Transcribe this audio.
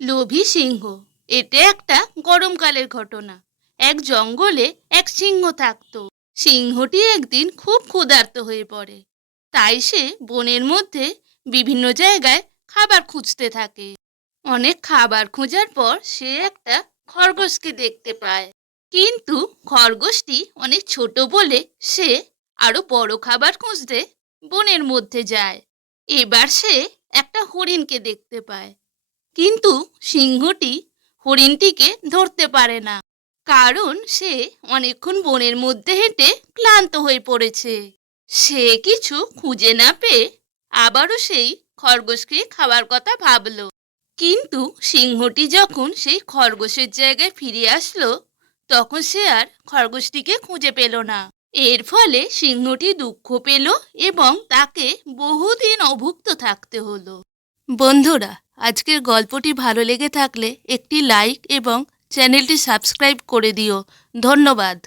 লোভী সিংহ। এটা একটা গরমকালের ঘটনা। এক জঙ্গলে এক সিংহ থাকতো। সিংহটি একদিন খুব ক্ষুধার্ত হয়ে পড়ে। তাই সে বনের মধ্যে বিভিন্ন জায়গায় খাবার খুঁজতে থাকে। অনেক খাবার খোঁজার পর সে একটা খরগোশকে দেখতে পায়। কিন্তু খরগোশটি অনেক ছোট বলে সে আরো বড় খাবার খুঁজতে বনের মধ্যে যায়। এবার সে একটা হরিণকে দেখতে পায়। কিন্তু সিংহটি হরিণটিকে ধরতে পারে না, কারণ সে অনেকক্ষণ বনের মধ্যে হেঁটে ক্লান্ত হয়ে পড়েছে। সে কিছু খুঁজে না পেয়ে আবারও সেই খরগোশকে খাওয়ার কথা ভাবলো। কিন্তু সিংহটি যখন সেই খরগোশের জায়গায় ফিরে আসলো, তখন সে আর খরগোশটিকে খুঁজে পেল না। এর ফলে সিংহটি দুঃখ পেল এবং তাকে বহুদিন অভুক্ত থাকতে হলো। বন্ধুরা, আজকের গল্পটি ভালো লেগে থাকলে একটি লাইক এবং চ্যানেলটি সাবস্ক্রাইব করে দিও। ধন্যবাদ।